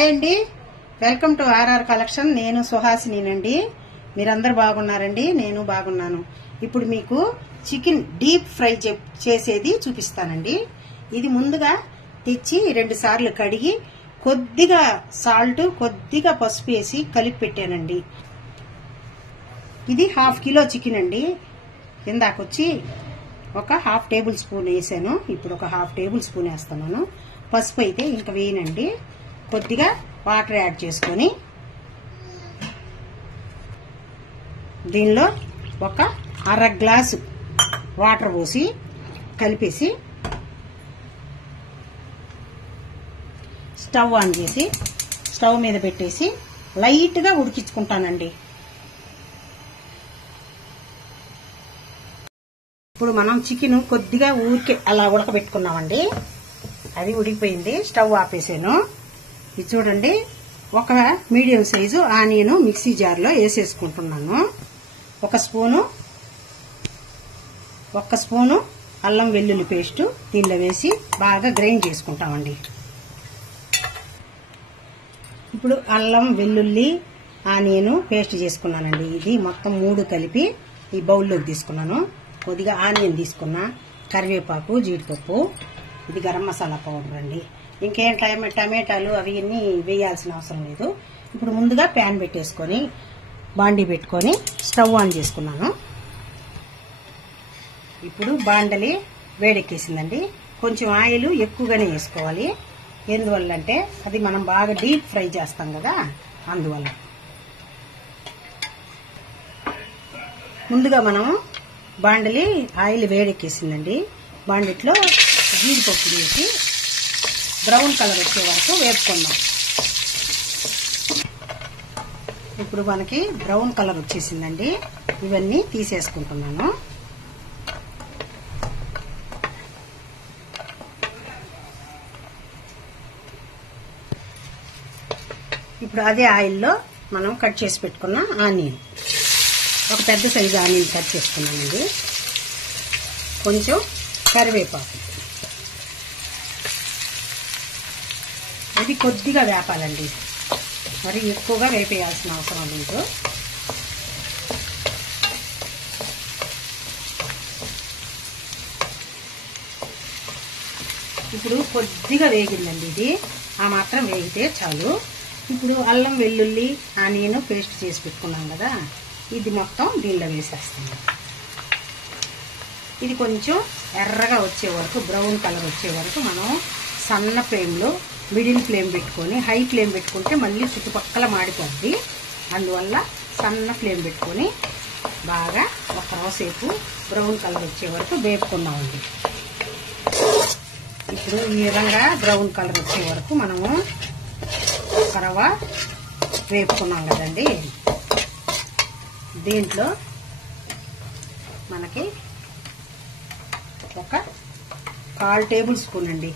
Hi అండి, welcome to RR collection. నేను సుహాసినినండి. మీరందరూ బాగున్నారండి? నేను బాగున్నాను. ఇప్పుడు మీకు చికెన్ డీప్ ఫ్రై చేసేది చూపిస్తానండి. ఇది ముందుగా తెచ్చి 2 సార్లు కడిగి కొద్దిగా సాల్ట్ కొద్దిగా పసుపు వేసి కలిపి పెట్టానండి. ఇది 1/2 కిలో చికెన్ అండి. ఇందాకొచ్చి ఒక 1/2 టేబుల్ స్పూన్ వేసాను. ఇప్పుడు ఒక 1/2 టేబుల్ స్పూన్ వేస్తున్నాను. పసుపు అయితే ఇంకా వేయనండి. కొద్దిగా వాటర్ యాడ్ చేసుకొని దీనిలో ఒక 1/2 గ్లాసు వాటర్ పోసి కలిపేసి స్టవ్ ఆన్ చేసి స్టవ్ మీద పెట్టేసి లైట్గా ఉడికించుకుంటానండి. ఇప్పుడు మనం చికెన్ కొద్దిగా ఊరికే అలా ఉడకబెట్టుకున్నామండి. అది ఉడికిపోయింది. స్టవ్ ఆపేసాను. ఇది చూడండి, ఒక మీడియం సైజు ఆనియన్ మిక్సీ జార్లో వేసేసుకుంటున్నాను. ఒక స్పూను అల్లం వెల్లుల్లి పేస్ట్ దీనిలో వేసి బాగా గ్రైండ్ చేసుకుంటామండి. ఇప్పుడు అల్లం వెల్లుల్లి ఆనియన్ పేస్ట్ చేసుకున్నానండి. ఇది మొత్తం 3 కలిపి ఈ బౌల్లోకి తీసుకున్నాను. కొద్దిగా ఆనియన్ తీసుకున్నా, కరివేపాకు, జీడిపప్పు, ఇది గరం మసాలా పౌడర్ అండి. ఇంకేం టమాటాలు అవి అన్నీ వేయాల్సిన అవసరం లేదు. ఇప్పుడు ముందుగా ప్యాన్ పెట్టేసుకొని బాండీ పెట్టుకొని స్టవ్ ఆన్ చేసుకున్నాను. ఇప్పుడు బాండలి వేడెక్కేసిందండి. కొంచెం ఆయిల్ ఎక్కువగానే వేసుకోవాలి. ఎందువల్లంటే అది మనం బాగా డీప్ ఫ్రై చేస్తాం కదా, అందువల్ల. ముందుగా మనం బాండలి ఆయిల్ వేడెక్కేసిందండి. బాండిట్లో జీడిపప్పు వేసి బ్రౌన్ కలర్ వచ్చే వరకు వేపుకుందాం. ఇప్పుడు మనకి బ్రౌన్ కలర్ వచ్చేసిందండి. ఇవన్నీ తీసేసుకుంటున్నాను. ఇప్పుడు అదే ఆయిల్లో మనం కట్ చేసి పెట్టుకున్న ఆనియన్, ఒక పెద్ద సైజు ఆనియన్ కట్ చేసుకున్నామండి. కొంచెం కరివేపాకు, ఇది కొద్దిగా వేపాలండి, మరి ఎక్కువగా వేపేయాల్సిన అవసరం లేదు. ఇప్పుడు కొద్దిగా వేగిందండి. ఇది ఆ మాత్రం వేగితే చాలు. ఇప్పుడు అల్లం వెల్లుల్లి ఆనియన్ పేస్ట్ చేసి పెట్టుకున్నాం కదా, ఇది మొత్తం దీనిలో వేసేస్తాము. ఇది కొంచెం ఎర్రగా వచ్చే వరకు, బ్రౌన్ కలర్ వచ్చే వరకు మనం సన్న ఫ్లేమ్లో మిడిల్ ఫ్లేమ్ పెట్టుకొని, హై ఫ్లేమ్ పెట్టుకుంటే మళ్ళీ చుట్టుపక్కల మాడిపోద్ది. అందువల్ల సన్న ఫ్లేమ్ పెట్టుకొని బాగా ఒక రోజుసేపు బ్రౌన్ కలర్ వచ్చే వరకు వేపుకున్నామండి. ఇప్పుడు ఈ విధంగా బ్రౌన్ కలర్ వచ్చే వరకు మనము రవ్వ వేపుకున్నాం కదండి. దీంట్లో మనకి ఒక 1/4 టేబుల్ స్పూన్ అండి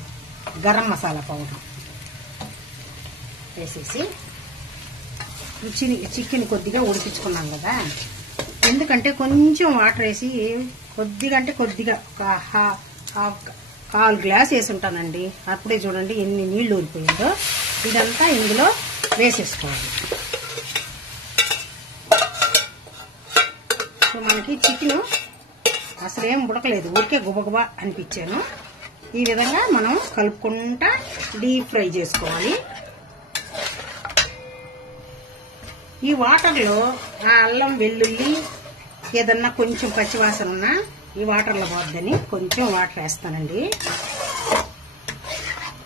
గరం మసాలా పౌడర్ వేసేసి చికెన్ కొద్దిగా ఉడికించుకున్నాం కదా, ఎందుకంటే కొంచెం వాటర్ వేసి కొద్దిగా అంటే కొద్దిగా ఒక 1/4 గ్లాస్ వేసి ఉంటానండి. అప్పుడే చూడండి ఎన్ని నీళ్లు ఊరిపోయిందో. ఇదంతా ఇందులో వేసేసుకోవాలి. మనకి చికెన్ అసలేం ఉడకలేదు, ఊరికే గుబగుబా అనిపించాను. ఈ విధంగా మనం కలుపుకుంటా డీప్ ఫ్రై చేసుకోవాలి. ఈ వాటర్లో ఆ అల్లం వెల్లుల్లి ఏదన్నా కొంచెం పచ్చివాసన ఉన్నా ఈ వాటర్లో పోద్దని కొంచెం వాటర్ వేస్తానండి.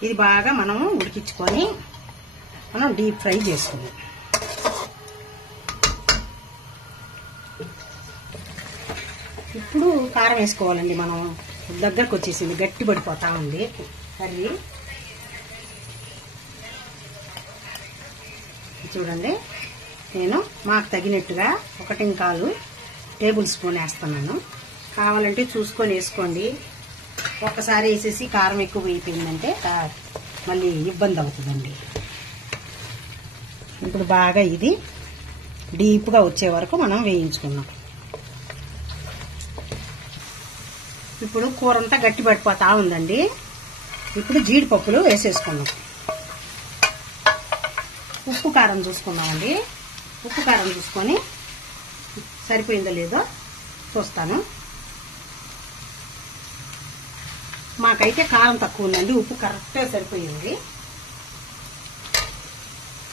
ఇది బాగా మనం ఉడికించుకొని మనం డీప్ ఫ్రై చేసుకుందాం. ఇప్పుడు కారం వేసుకోవాలండి. మనం దగ్గరకు వచ్చేసింది, గట్టి పడిపోతా ఉంది కర్రీ. చూడండి, నేను మాకు తగినట్టుగా 1.25 టేబుల్ స్పూన్ వేస్తున్నాను. కావాలంటే చూసుకొని వేసుకోండి. ఒక్కసారి వేసేసి కారం ఎక్కువ అయిపోయిందంటే మళ్ళీ ఇబ్బంది అవుతుందండి. ఇప్పుడు బాగా ఇది డీప్గా వచ్చే వరకు మనం వేయించుకున్నాం. ఇప్పుడు కూర అంతా గట్టి పడిపోతా ఉందండి. ఇప్పుడు జీడిపప్పులు వేసేసుకున్నాం. ఉప్పు కారం చూసుకున్నామండి. ఉప్పు కారం చూసుకొని సరిపోయిందో లేదో చూస్తాను. మాకైతే కారం తక్కువ ఉందండి, ఉప్పు కరెక్ట్గా సరిపోయింది.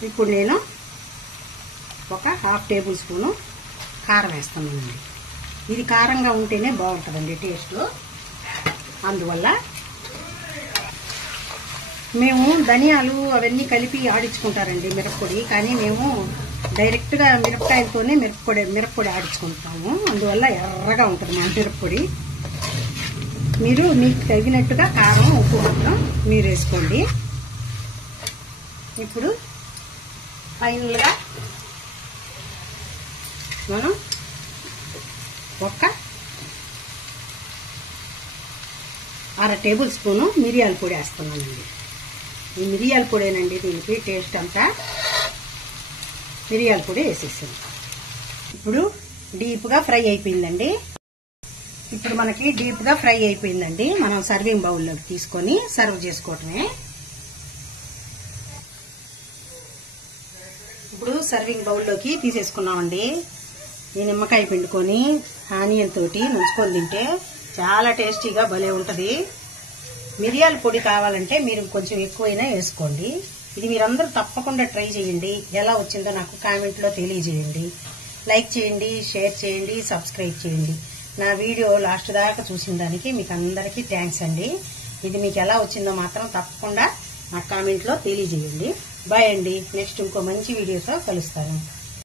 ఇప్పుడు నేను ఒక 1/2 టేబుల్ స్పూను కారం వేస్తున్నానండి. ఇది కారంగా ఉంటేనే బాగుంటుందండి టేస్ట్. అందువల్ల మేము ధనియాలు అవన్నీ కలిపి ఆడించుకుంటారండి మిరప్పొడి, కానీ మేము డైరెక్ట్గా మిరపకాయలతోనే మిరప్పొడి ఆడించుకుంటాము. అందువల్ల ఎర్రగా ఉంటుంది మా మిరప్పొడి. మీరు మీకు తగినట్టుగా కారం ఉప్పు మాత్రం మీరు వేసుకోండి. ఇప్పుడు ఫైనల్గా మనం ఒక 1/2 టేబుల్ స్పూను మిరియాల పొడి వేస్తున్నానండి. ఈ మిరియాల పొడేనండి దీనికి టేస్ట్ అంతా. మిరియాల పొడి వేసేసాను. ఇప్పుడు డీప్గా ఫ్రై అయిపోయిందండి. ఇప్పుడు మనకి డీప్గా ఫ్రై అయిపోయిందండి. మనం సర్వింగ్ బౌల్లోకి తీసుకొని సర్వ్ చేసుకోవటమే. ఇప్పుడు సర్వింగ్ బౌల్లోకి తీసేసుకున్నామండి. ఈ నిమ్మకాయ పిండుకొని ఆనియన్ తోటి ముంచుకొని తింటే చాలా టేస్టీగా భలే ఉంటుంది. మిరియాల పొడి కావాలంటే మీరు కొంచెం ఎక్కువైనా వేసుకోండి. ఇది మీరందరూ తప్పకుండా ట్రై చేయండి. ఎలా వచ్చిందో నాకు కామెంట్లో తెలియజేయండి. లైక్ చేయండి, షేర్ చేయండి, సబ్స్క్రైబ్ చేయండి. నా వీడియో లాస్ట్ దాకా చూసిన దానికి మీకు అందరికీ థ్యాంక్స్ అండి. ఇది మీకు ఎలా వచ్చిందో మాత్రం తప్పకుండా నా కామెంట్లో తెలియజేయండి. బాయ్ అండి. నెక్స్ట్ ఇంకో మంచి వీడియోతో కలుస్తాను.